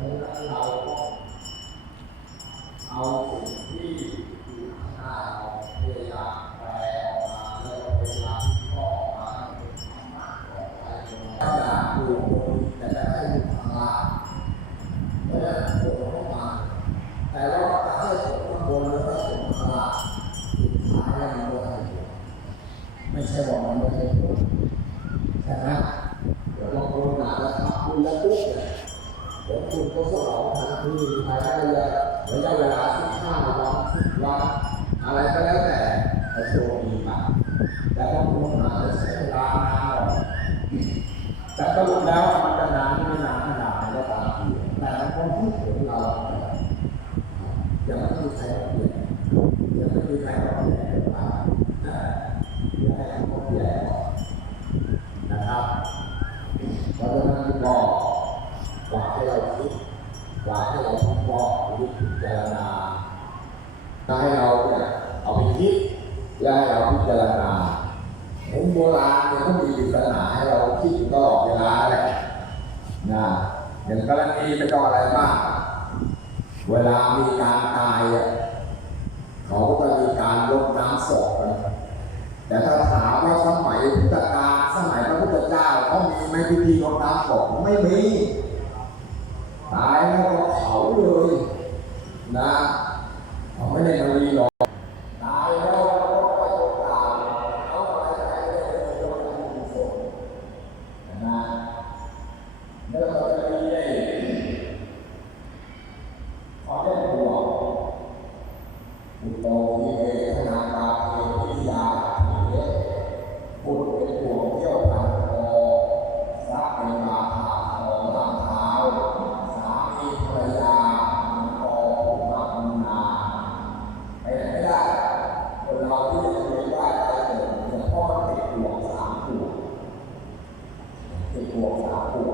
ราะฉะนั้นเราต้เอาสิ่งที่อยู่หน้าพยายามแปลออกมาแล้วพายามก็านมะออกไปถ้ายากปลูกแต่จะให้อยู่ข้ลาเพราะฉะนั้เข้ามา แต่ว่าจะให้ปลูกข้าบนแล้วก็ปางล่างายมันก็ให้ปลูกไม่ใช่ว่ามไม่ให้ปลูกใช่ไหมเดี๋ยวลองดูหนาแล้วครับดูแล้วปุ๊บเลย นอะไรก็แล้วแต่กระโชคดีไปแต่บางคนอาจะใช้เวลานานหน่อแต่สรุปแล้วมันจะนานไม่นานขนาดไหนก็ตามทีแต่บางคนที่เห็นเราเนี่ยยังไม่มีใครมาเปลี่ยนยังไม่มีใครมาเปลี่ยนมานะเดี๋ยวให้เขาเปลี่ยนก่อนนะครับเพราะฉะนั้นก็ฝากให้เราคิดฝากให้เราพิเคราะห์หรือพิจารณา ให้เราเนี่ยเอาไปคิดและให้เราพิจารณาผมโบราณเนี่ยก็มีปริศนาให้เราคิดอยู่ตลอดเวลาแหละนะ อย่างกรณีไม่ต้องอะไรมากเวลามีการตายเขาก็จะมีการลดน้ำศพกันแต่ถ้าถามว่าสมัยพุทธกาลสมัยพระพุทธเจ้าเขามีไหมพิธีรดน้ำศพไม่มีตายแล้วก็เผาเลยนะเขาไม่ได้มารีหรอก โตวิเวทนาตาเทพิยาเทบุตรเป็นห่วเที่ยวพันคอพระเป็นบาทาของลางเท้าสามีภรรยาคอคุณมานไปไหนไม่ได้คนเาที่จะไม่ว่จะเกินี่พ่อติดห่วสามห่วติดห่วสามห่ว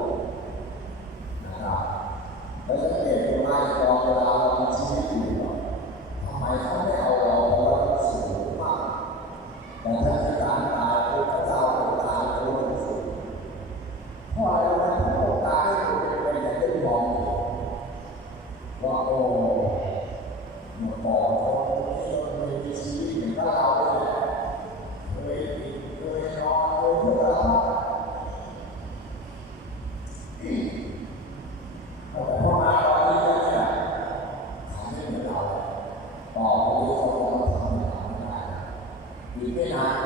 Yeah.